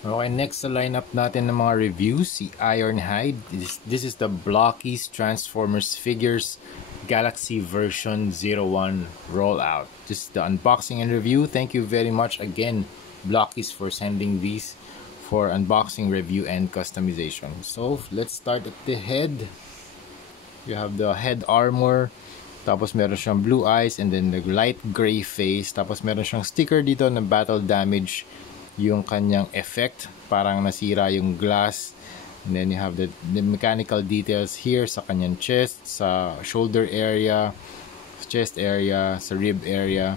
Okay, next sa lineup natin ng mga reviews, si Ironhide. This is the Blockies Transformers Figures Galaxy version 01 rollout. This is the unboxing and review. Thank you very much again, Blockies, for sending these for unboxing, review, and customization. So, let's start at the head. You have the head armor. Tapos meron siyang blue eyes and then the light gray face. Tapos meron siyang sticker dito na battle damage yung kanyang effect, parang nasira yung glass. And then you have the mechanical details here sa kanyang chest, sa shoulder area, chest area, sa rib area.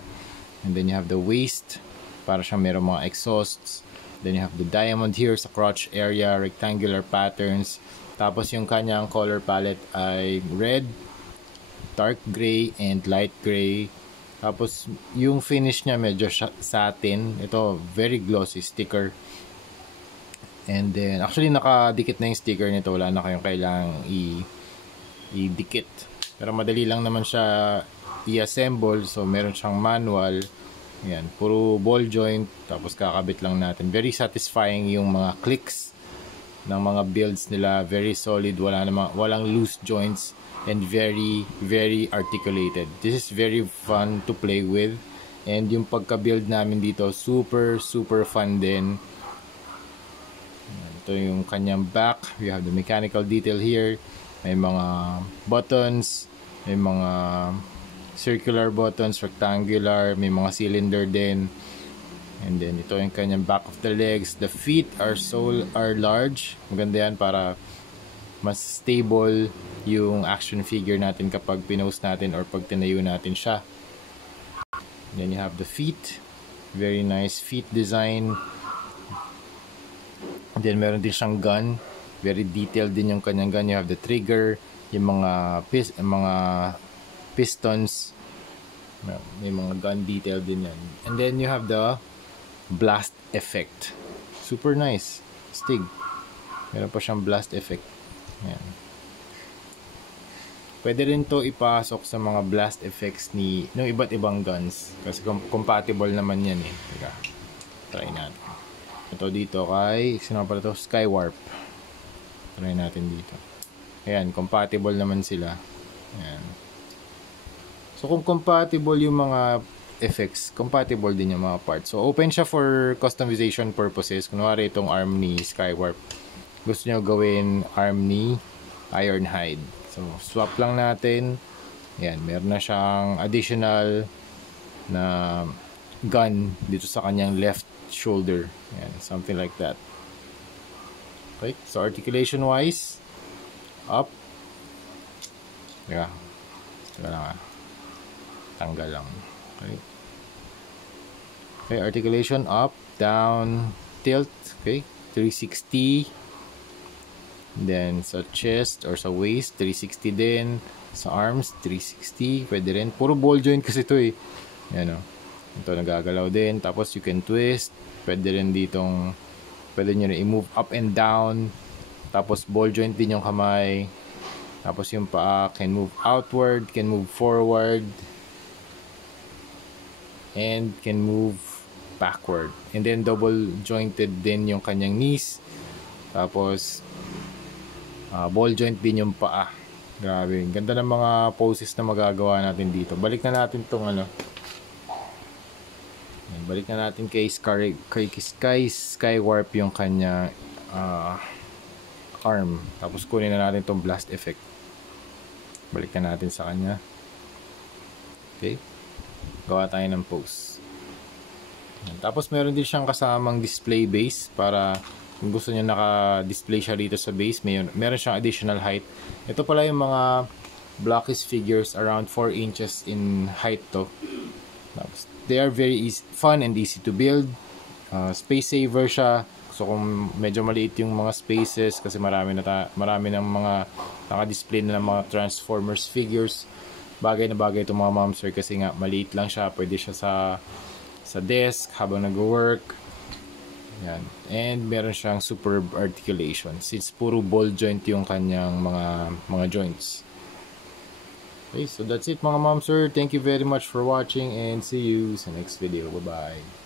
And then you have the waist, para siyang merong mga exhausts. Then you have the diamond here sa crotch area, rectangular patterns. Tapos yung kanyang color palette ay red, dark gray, and light gray. Tapos, yung finish niya medyo satin. Ito, very glossy sticker. And then, actually, nakadikit na yung sticker nito. Wala na kayong kailangang i-dikit. Pero madali lang naman siya i-assemble. So, meron siyang manual. Yan, puro ball joint. Tapos, kakabit lang natin. Very satisfying yung mga clicks ng mga builds nila. Very solid. Walang loose joints. And very, very articulated. This is very fun to play with. And yung pagka-build namin dito, super, super fun din. Ito yung kanyang back. We have the mechanical detail here. May mga buttons. May mga circular buttons, rectangular. May mga cylinder din. And then, ito yung kanyang back of the legs. The feet are large. Maganda yan para mas stable yung action figure natin kapag pinost natin or pag tinayo natin siya. Then you have the feet. Very nice feet design. And then meron din siyang gun. Very detailed din yung kanyang gun. You have the trigger, yung mga pistons. May mga gun detail din yan. And then you have the blast effect. Super nice. Stig. Meron pa siyang blast effect. Ayan. Pwede rin to ipasok sa mga blast effects ng iba't ibang guns. Kasi compatible naman yan eh. Teka, try natin. Ito dito kay, sino pala to? Skywarp. Try natin dito. Ayan, compatible naman sila. Ayan. So kung compatible yung mga effects, compatible din yung mga parts. So open siya for customization purposes. Kunwari itong arm ni Skywarp. Gusto nyo gawin arm ni Ironhide. So, swap lang natin. Yan, meron na siyang additional na gun dito sa kanyang left shoulder. Yan, something like that. Okay, so articulation wise, up. Yeah. Teka lang. Tanggal lang. Okay. Okay, articulation up, down, tilt. Okay, 360. Then sa chest or sa waist 360 din, sa arms 360 pwede rin, puro ball joint kasi ito eh. Yan o, ito nagagalaw din. Tapos you can twist, pwede rin ditong, pwede nyo rin i-move up and down. Tapos ball joint din yung kamay. Tapos yung paa can move outward, can move forward, and can move backward. And then double jointed din yung kanyang knees. Tapos ball joint din yung paa. Grabe, ganda ng mga poses na magagawa natin dito. Balik na natin tong balik na natin kay Skywarp yung kanya arm. Tapos kunin na natin tong blast effect. Balik na natin sa kanya. Okay, gawa tayo ng pose. Tapos meron din siyang kasamang display base para kung gusto niya naka-display siya dito sa base, meron siyang additional height. Ito pala yung mga Blockies figures, around 4 inches in height to. They are very fun and easy to build. Space saver siya. So kung medyo maliit yung mga spaces, kasi marami ng mga naka-display na ng mga Transformers figures, bagay na bagay itong mga momsir kasi nga maliit lang siya. Pwede siya sa desk habang nag-work. Yan. And meron siyang superb articulation since puro ball joint yung kanyang mga joints. Okay, so that's it mga momsir. Thank you very much for watching and see you sa next video. Bye bye.